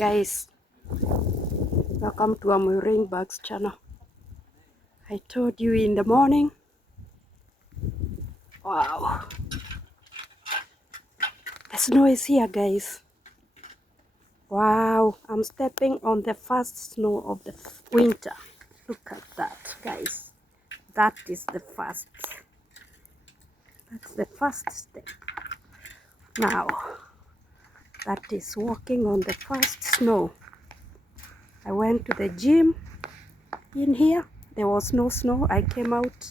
Guys, welcome to Amoy Rainbugs channel. I told you in the morning. Wow, the snow is here, guys. Wow, I'm stepping on the first snow of the winter. Look at that, guys. That is the first. That's the first step. Now, that is walking on the first snow. I went to the gym in here. There was no snow. I came out,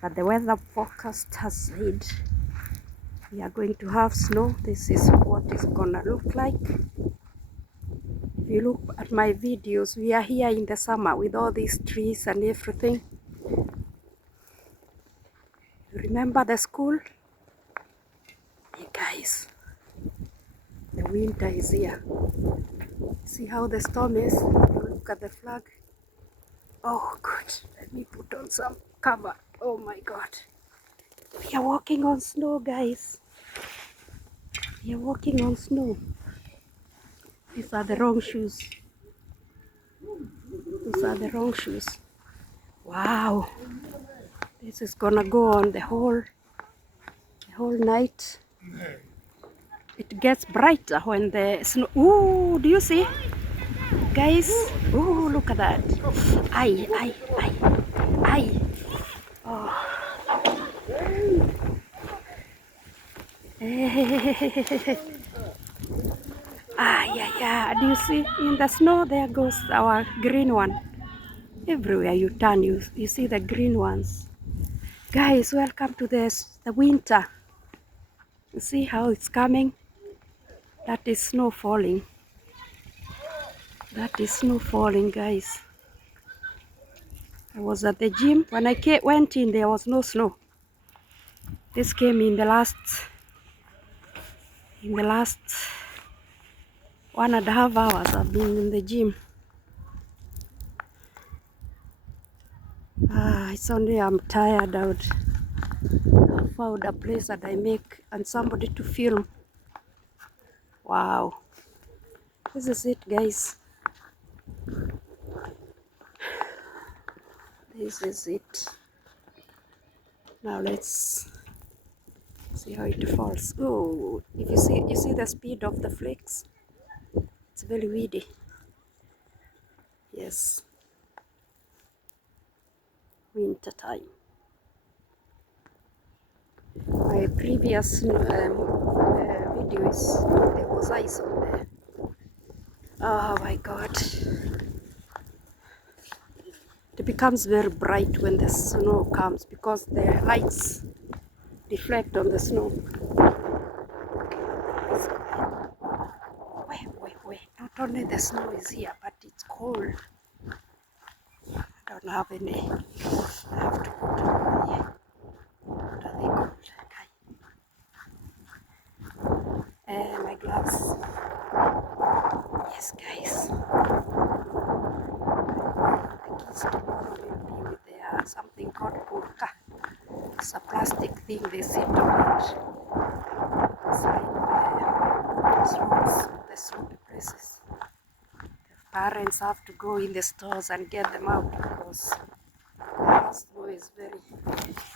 but the weather forecast has said we are going to have snow. This is what it's gonna look like. If you look at my videos, we are here in the summer with all these trees and everything. You remember the school? Hey guys, the winter is here. See how the storm is? Look at the flag. Oh good, let me put on some cover. Oh my god. We are walking on snow, guys. We are walking on snow. These are the wrong shoes. These are the wrong shoes. Wow. This is gonna go on the whole night. It gets brighter when the snow. Ooh, do you see? Guys, ooh, look at that. Ay. Oh. Yeah. Do you see in the snow? There goes our green one. Everywhere you turn, you see the green ones. Guys, welcome to the winter. You see how it's coming? That is snow falling. That is snow falling, guys. I was at the gym. When I went in, there was no snow. This came in the last 1.5 hours I've been in the gym. It's only I'm tired out. I found a place that I make and somebody to film. Wow. This is it, guys. This is it. Now let's see how it falls. Oh, if you see the speed of the flakes. It's very weedy. Yes. Winter time. My previous videos, there was ice on there. Oh my god. It becomes very bright when the snow comes because the lights reflect on the snow. Wait. Not only the snow is here, but it's cold. I don't have any. I have to put on my gloves. Yes, guys. The kids tomorrow will be with something called burka. It's a plastic thing they sit on it. The slope places. The parents have to go in the stores and get them out because the snow is very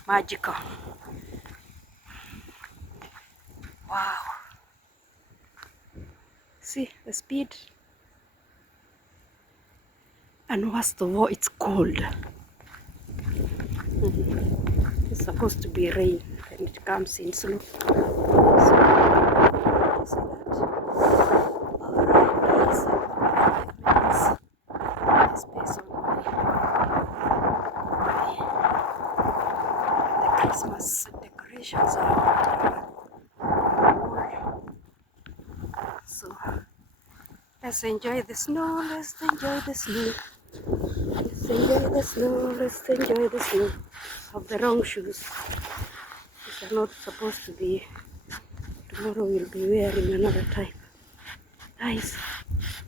magical. Wow. See the speed. And worst of all, it's cold. It's supposed to be rain and it comes in slow. So, see that? Alright, guys. Space on the Christmas decorations are so let's enjoy the snow. Let's enjoy the snow. Let's enjoy the snow. Let's enjoy the snow. Of the wrong shoes. These are not supposed to be. Tomorrow we'll be wearing another type. Guys.